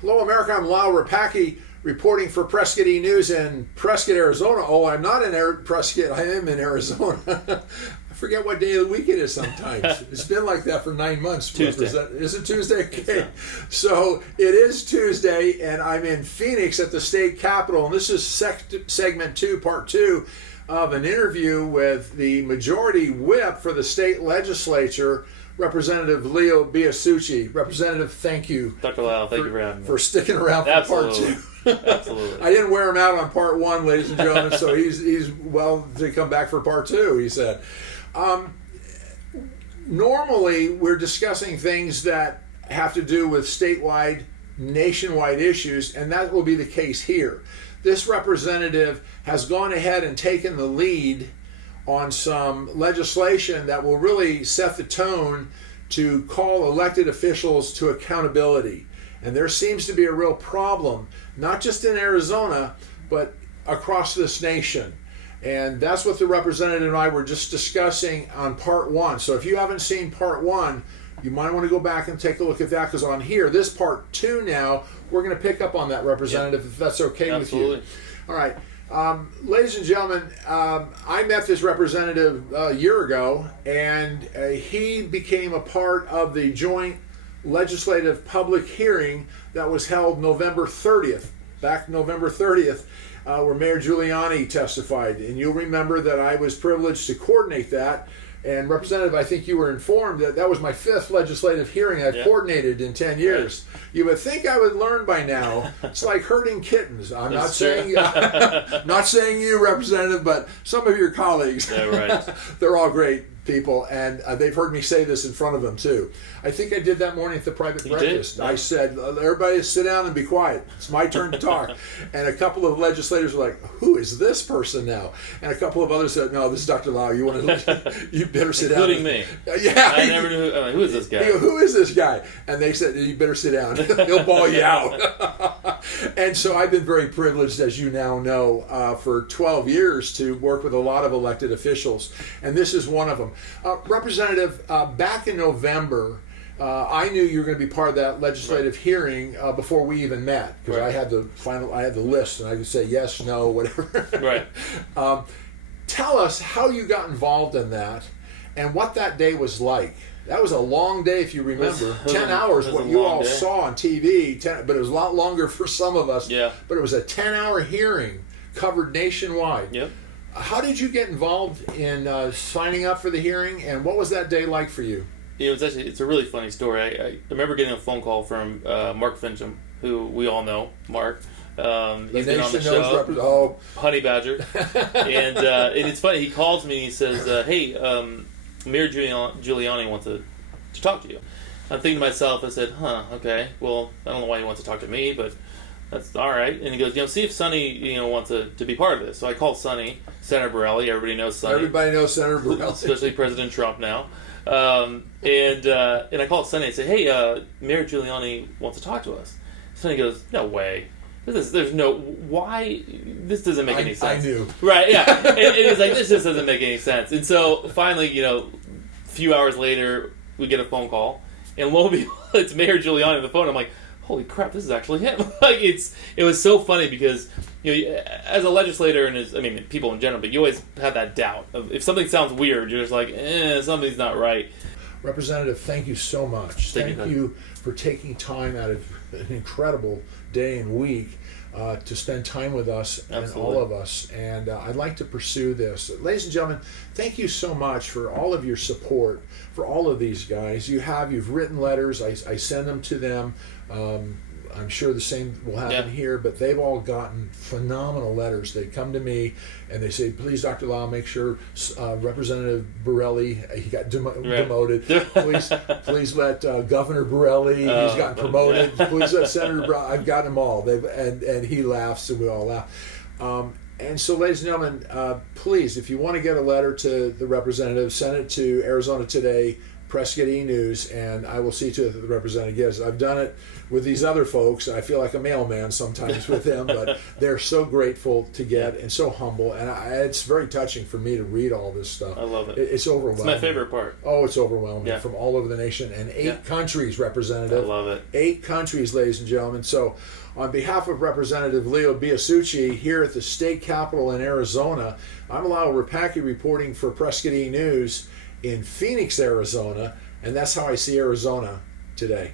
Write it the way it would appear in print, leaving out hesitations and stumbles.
Hello, America. I'm Lyle Rapacki, reporting for Prescott E-News in Prescott, Arizona. Oh, I'm not in Prescott. I am in Arizona. I forget what day of the week it is sometimes. It's been like that for 9 months. Tuesday. Is it Tuesday? Okay. So it is Tuesday, and I'm in Phoenix at the state capitol. And this is segment 2, part 2 of an interview with the majority whip for the state legislature, Representative Lyle Biasiucci. Representative, thank you. Dr. Lyle, thank you for having me. For sticking around for Absolutely. part 2. Absolutely. I didn't wear him out on part 1, ladies and gentlemen, so he's well to come back for part 2, he said. Normally, we're discussing things that have to do with statewide, nationwide issues, and that will be the case here. This representative has gone ahead and taken the lead on some legislation that will really set the tone to call elected officials to accountability. And there seems to be a real problem, not just in Arizona, but across this nation. And that's what the representative and I were just discussing on part 1. So if you haven't seen part 1, you might want to go back and take a look at that, because on here, this part 2 now, we're going to pick up on that, Representative, if that's okay Absolutely. with you. All right. Ladies and gentlemen, I met this representative a year ago, and he became a part of the joint legislative public hearing that was held November 30th, back November 30th, where Mayor Giuliani testified. And you'll remember that I was privileged to coordinate that. And Representative, I think you were informed that that was my 5th legislative hearing I've coordinated in 10 years. Right. You would think I would learn by now. It's like herding kittens. I'm not saying you, Representative, but some of your colleagues. Yeah, right. They're all great people, and they've heard me say this in front of them too. I think I did that morning at the private breakfast. Did? I said, everybody sit down and be quiet. It's my turn to talk. And a couple of legislators were like, who is this person now? And a couple of others said, no, this is Dr. Lau. You better sit down. Including me. Yeah. I never knew, who is this guy? Who is this guy? And they said, you better sit down. He'll bawl you out. And so I've been very privileged, as you now know, for 12 years to work with a lot of elected officials. And this is one of them. Representative, back in November, I knew you were going to be part of that legislative hearing before we even met, because I had the list, and I could say yes, no, whatever. Right. Tell us how you got involved in that, and what that day was like. That was a long day, if you remember. 10 hours, what you all saw on TV, but it was a lot longer for some of us. Yeah. But it was a 10-hour hearing covered nationwide. Yep. How did you get involved in signing up for the hearing, and what was that day like for you? It's a really funny story. I remember getting a phone call from Mark Fincham, who we all know, Mark. He's been on the show, Honey Badger. And it's funny, he calls me and he says, hey, Mayor Giuliani wants to talk to you. I'm thinking to myself, I said, okay, well, I don't know why he wants to talk to me, but that's all right. And he goes, see if Sonny, wants to be part of this. So I called Sonny, Senator Borelli. Everybody knows Sonny. Everybody knows Senator Borelli. Especially President Trump now. And I called Sonny and said, hey, Mayor Giuliani wants to talk to us. Sonny goes, no way. Why? This doesn't make any sense. I knew. Right, yeah. And he's like, this just doesn't make any sense. And so finally, a few hours later, we get a phone call. And lo and behold, it's Mayor Giuliani on the phone. I'm like, holy crap, this is actually him. It was so funny because, as a legislator and people in general, but you always have that doubt of if something sounds weird, you're just like, something's not right. Representative, thank you so much. Thank you for taking time out of an incredible day and week to spend time with us. Absolutely. And all of us. And I'd like to pursue this. Ladies and gentlemen, thank you so much for all of your support for all of these guys. You've written letters. I send them to them. I'm sure the same will happen here, but they've all gotten phenomenal letters. They come to me and they say, please, Dr. Lau, make sure Representative Borelli, he got demoted. Please let Governor Borelli, he's gotten promoted. Please let Senator Borelli, I've got them all. And he laughs and we all laugh. And so, ladies and gentlemen, please, if you want to get a letter to the representative, send it to Arizona Today, Prescott E-News, and I will see to it that the representative gives. I've done it with these other folks. I feel like a mailman sometimes with them, but they're so grateful to get and so humble, and it's very touching for me to read all this stuff. I love it. It's overwhelming. It's my favorite part. Oh, it's overwhelming from all over the nation, and 8 countries, Representative. I love it. 8 countries, ladies and gentlemen. So on behalf of Representative Leo Biasiucci here at the state capitol in Arizona, I'm Lyle Rapacki reporting for Prescott E-News in Phoenix, Arizona, and that's how I see Arizona today.